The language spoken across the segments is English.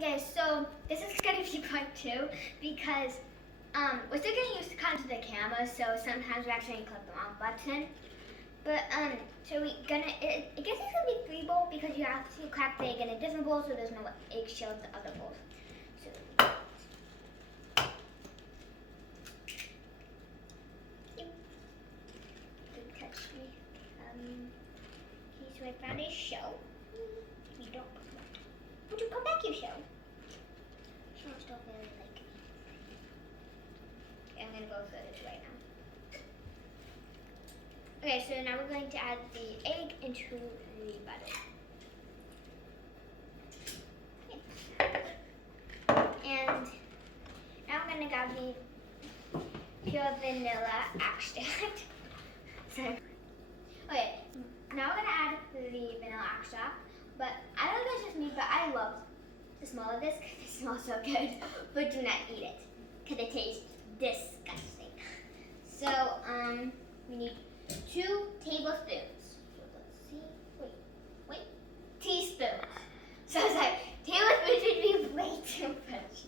Okay, so this is gonna be part 2 because we're still getting used to kind of the camera, so sometimes we actually click the wrong button. But so we gonna I guess it's gonna be 3 bowl because you have to crack the egg in a different bowl, so there's no eggshells in the other bowls. So. Don't touch me. Okay, so I found a shell. You don't. Would you come back, you shell? Shells don't really like me. Okay, I'm gonna go for this right now. Okay, so now we're going to add the egg into the butter. And now I'm gonna grab the pure vanilla extract. Sorry. Okay, now we're gonna add the vanilla extract, but I don't know if it's just me, but I love the smell of this because it smells so good. But do not eat it because it tastes disgusting. So we need 2 tablespoons. So let's see. Wait, teaspoons. So it's like tablespoons would be way too much.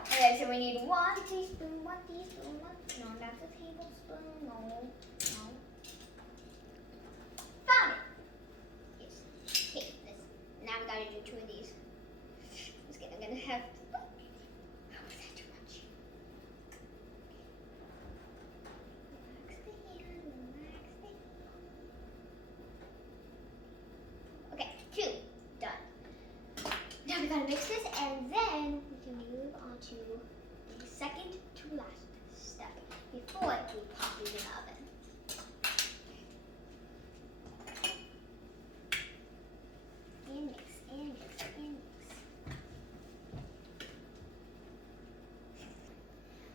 Okay, so we need 1 teaspoon, 1 teaspoon, 1. No, that's a tablespoon. No. Found it. Yes. Okay, this. Now we gotta do 2 of these. I'm gonna have. Oh, is that too much? Relax the hand. Okay, 2 done. Now we gotta mix this, and then we can move on to the second to last step before we pop these in the oven. And mix, and mix, and mix.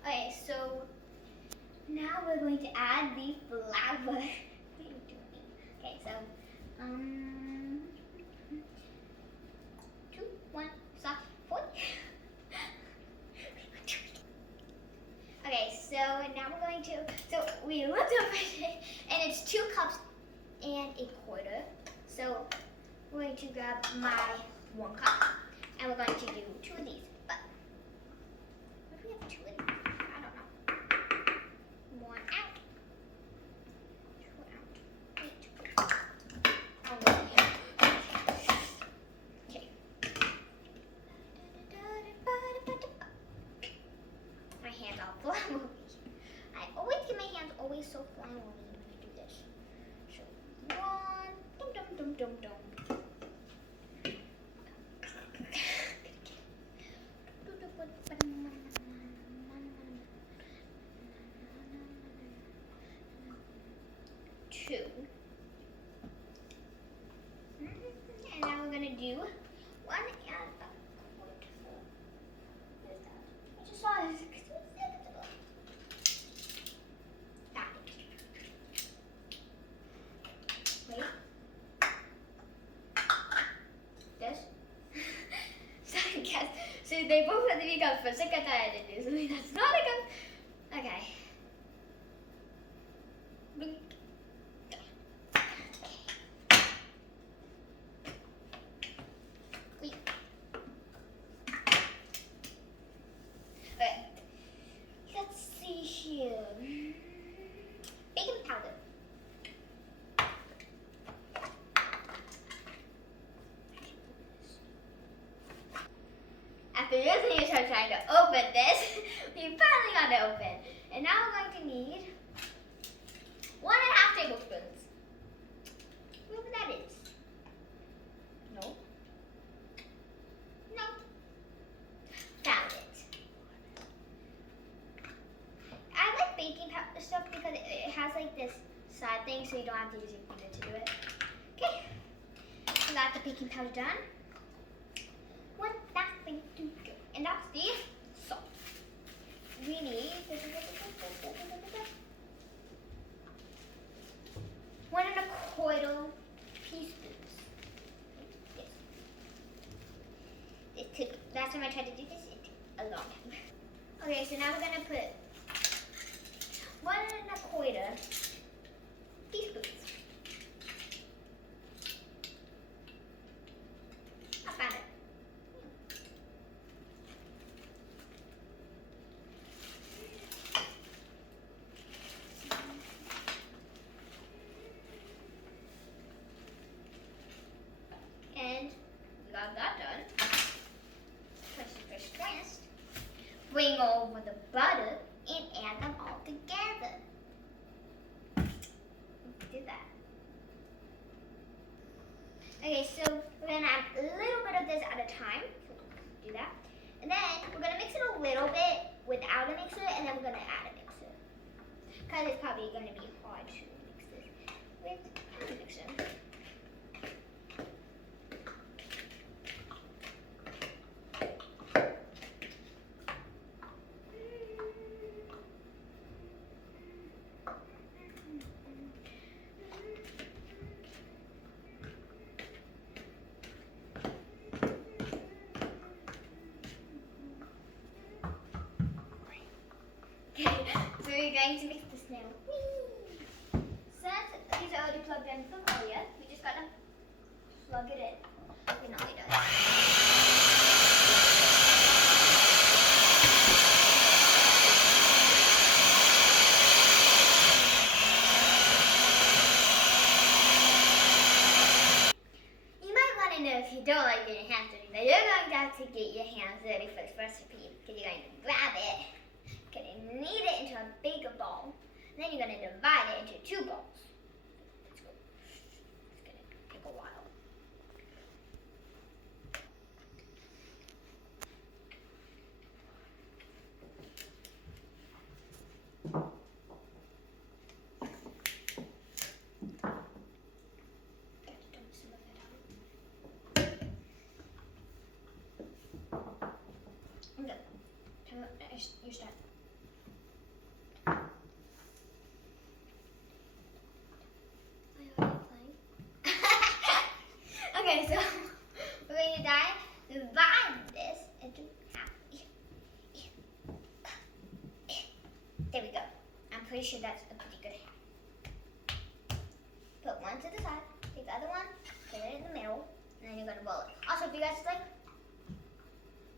Okay, so now we're going to add the flour. What are you doing? Okay, so 2, 1, stop, 4. Okay, so now we're going to. So we looked over it, and it's 2 cups and a quarter. So we're going to grab my 1 cup, and we're going to do 2 of these. But what do we have 2 of these? I don't know. 1 out. 2 out. Wait. Oh, no. Okay. My hands are flying. I always get my hands always so flying when I do this. So 1. Dum dum dum dum dum. Two. And now we're gonna do 1 and a quarter. I just saw this. Wait. This. Sorry guys. So they both have to be good for a second that I did this. That's not a good. Okay. Let's see here. Baking powder. After years and years of trying to open this, we finally got it open. And now we're going to need 1.5 tablespoons. Whatever that is. No. No. Found it. I like baking powder stuff because it has like this side thing, so you don't have to use your finger to do it. Okay. We got the baking powder done. 1 last thing to go, and that's the salt. We need 1.25 teaspoons. Yes. It took. Last time I tried to do this, it took a long time. Okay, so now we're gonna put 1.25 teaspoons. I found it. bring over the butter and add them all together. Let's do that. Okay, so we're gonna add a little bit of this at a time. So do that. And then we're gonna mix it a little bit without a mixer, and then we're gonna add a mixer. Because it's probably gonna be hard to mix this with a mixer. So we're going to mix this now. Since these are already plugged in from earlier, we just gotta plug it in. We know it does. You might want to know if you don't like getting your hands dirty, that you're going to have to get your hands dirty for this recipe, because you're going to grab it. Gonna knead it into a bigger ball. And then you're gonna divide it into 2 balls. Let's go. It's gonna take a while. Okay. You start. Okay, so we're going to divide this into half. There we go. I'm pretty sure that's a pretty good half. Put one to the side, take the other one, put it in the middle, and then you're going to roll it. Also, if you guys like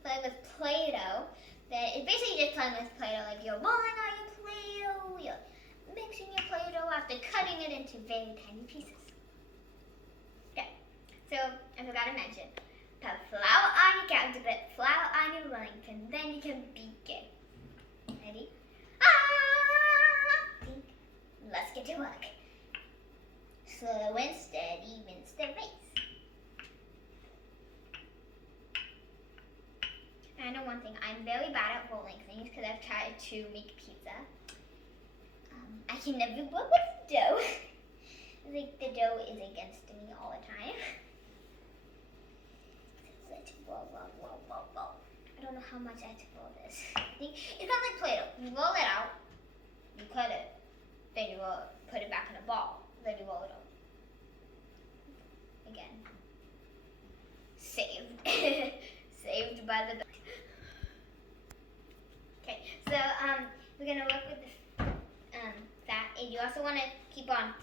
play with Play-Doh, then it's basically just playing with Play-Doh. Like you're rolling out your Play-Doh, you're mixing your Play-Doh after cutting it into very tiny pieces. So, I forgot to mention, put flour on your counter, put flour on your rolling pin, then you can begin. Ready? Let's get to work. Slow and steady wins the race. I know one thing, I'm very bad at rolling things because I've tried to make pizza. I can never work with dough. Like the dough is against me all the time. Roll. I don't know how much I have to roll this. It's kind of like Play-Doh. You roll it out, you cut it, then you roll it, put it back in a ball, then you roll it out. Again. Saved. Saved by the... Okay, so we're going to work with the fat, and you also want to keep on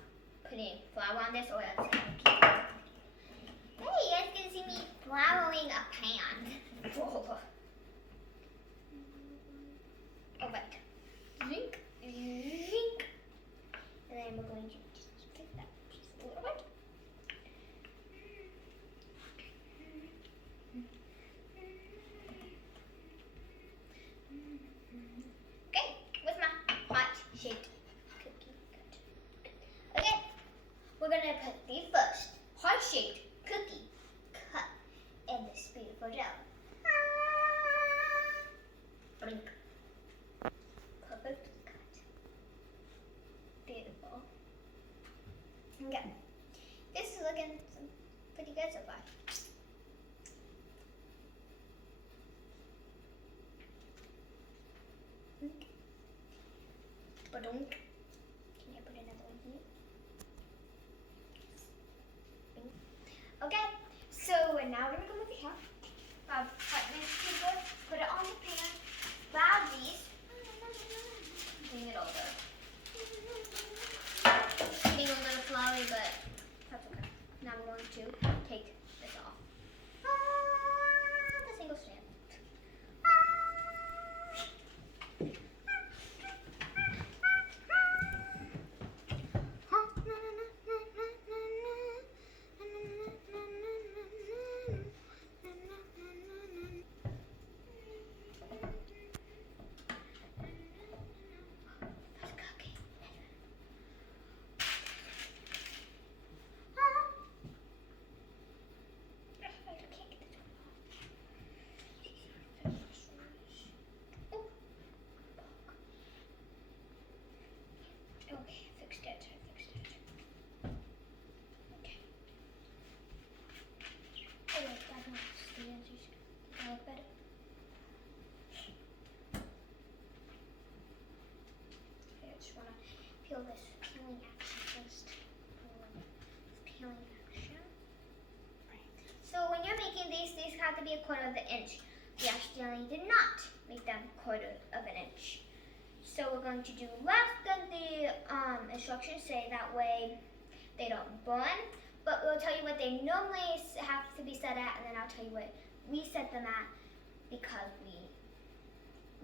putting flour on this, or else it's going to keep on. Hey, you guys can see me flouring a pan. Oh, right. Zink. And then we're going to just take that piece a little bit. Okay, what's my heart-shaped cookie cut? Okay, we're going to put the first heart-shaped cookie cut in this beautiful dough. Blink. Perfect cut. Beautiful. Okay. This is looking pretty good so far. Ba-dunk. Can I put another one here? Okay, so now we're gonna go with the hair. Cut this paper, put it on the pan, grab these, bring it over. Getting a little floury, but that's okay. Now we're going to take this off. The single strand. this peeling action first. Peeling action. So when you're making these have to be 1/4 of an inch. We accidentally did not make them 1/4 of an inch. So we're going to do less than the instructions say. That way they don't burn. But we'll tell you what they normally have to be set at, and then I'll tell you what we set them at because we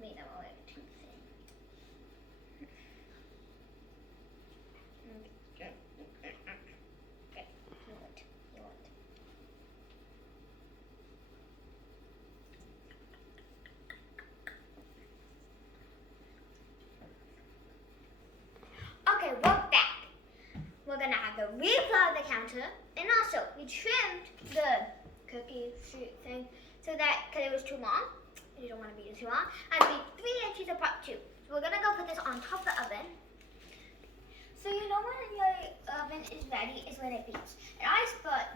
made them a little too thin. Okay, you want. Okay, we're back. We're gonna have to replow the counter, and also we trimmed the cookie shoot thing so that, because it was too long, you don't want to be too long, it has to be 3 inches apart too. So we're gonna go put this on top of the oven. So you know when your oven is ready is when it beeps. And I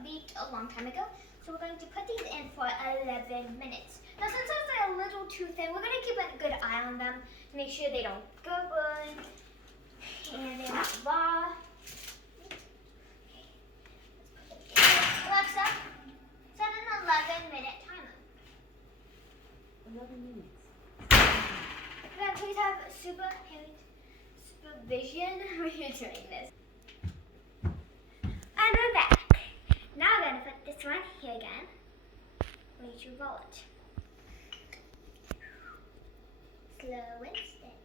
beeped a long time ago, so we're going to put these in for 11 minutes. Now since they're a little too thin, we're gonna keep a good eye on them to make sure they don't go burn and they're not raw. Alexa, set an 11-minute timer. 11 minutes. Can I please have supervision when you're doing this? And we're back. Now I'm going to put this one here again. We need to roll it. Slow and steady.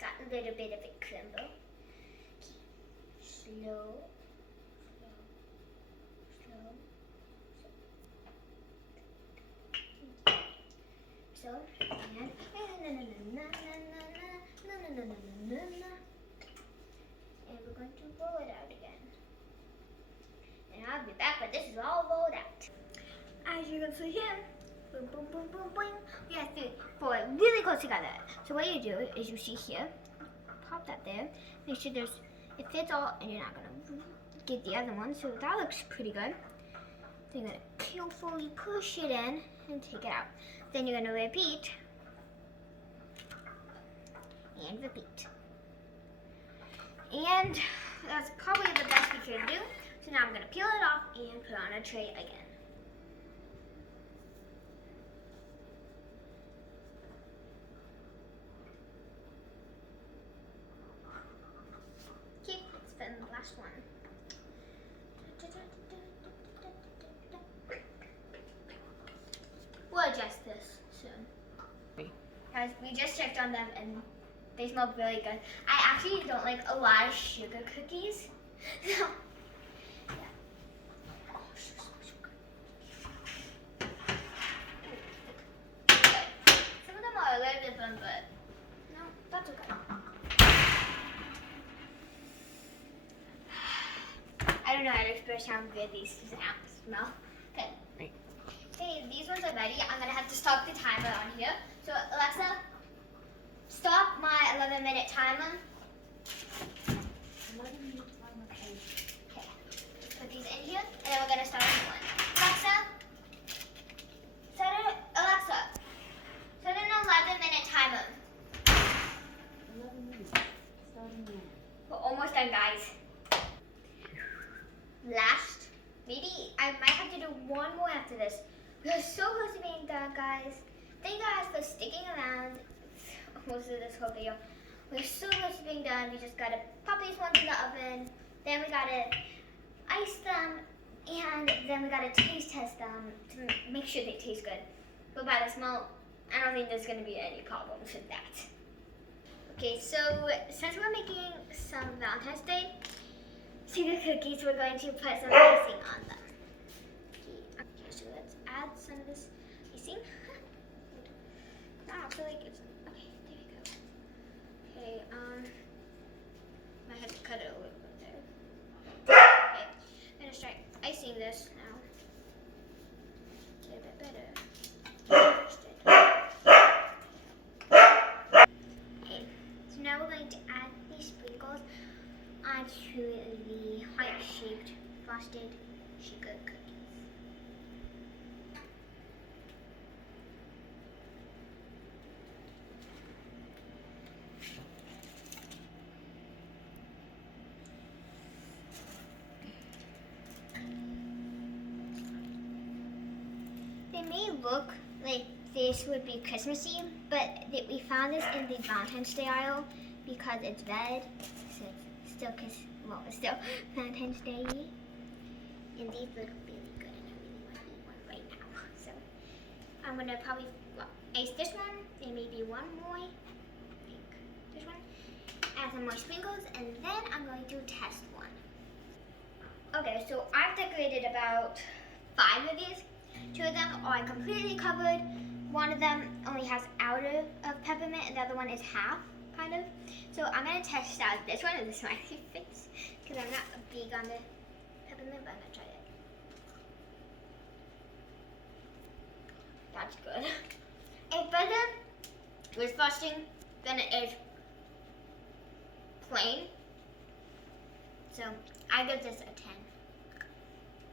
Got a little bit of a crumble. Okay. Slow. So, and we're going to roll it out again. And I'll be back when this is all rolled out. As you can see here, boom, boom, boom, boom, boom. We have to pull it really close together. So what you do is you see here, pop that there, make sure it fits all, and you're not gonna get the other one. So that looks pretty good. Then you're gonna carefully push it in and take it out. Then you're gonna repeat and repeat. And that's probably the best we could do. So now I'm gonna peel it off and put it on a tray again. Okay, let's put in the last one. We'll adjust this soon. Guys, we just checked on them and they smell really good. I actually don't like a lot of sugar cookies. So, yeah. Oh, so good. Some of them are a little different, but no, that's okay. I don't know how to express how good these smell. Okay. Right. Okay, these ones are ready. I'm gonna have to stop the timer on here. So Alexa, stop my 11-minute timer. 11-minute timer. Okay. Okay, put these in here, and then we're gonna start a new one. Alexa, set an 11-minute timer. 11 minutes. Starting now. We're almost done, guys. Last, maybe I might have to do one more after this. We're so close to being done, guys. Thank you guys for sticking around most of this whole video. We're so close to being done. We just gotta pop these ones in the oven. Then we gotta ice them, and then we gotta taste test them to make sure they taste good. But by the smell, I don't think there's gonna be any problems with that. Okay, so since we're making some Valentine's Day sugar cookies, we're going to put some icing on them. Okay, so let's add some of this icing. I feel like it's okay. There we go. Okay, might have to cut it a little bit there. Okay, I'm gonna start icing this now. Get a bit better. Okay, so now we're going to add these sprinkles onto the heart-shaped frosted sugar cookies. It may look like this would be Christmassy, but we found this in the Valentine's Day aisle because it's red, so it's still it's still Valentine's Day. And these look really good, and I really want to eat one right now. So I'm gonna probably ice this one, and maybe one more. I think this one. Add some more sprinkles, and then I'm going to test one. Okay, so I've decorated about 5 of these. 2 of them are completely covered. One of them only has outer of peppermint, and the other one is half, kind of. So I'm gonna test out this one and the smiley face, because I'm not big on the peppermint, but I'm gonna try it. That's good. It's better with frosting than it is plain. So I give this a 10.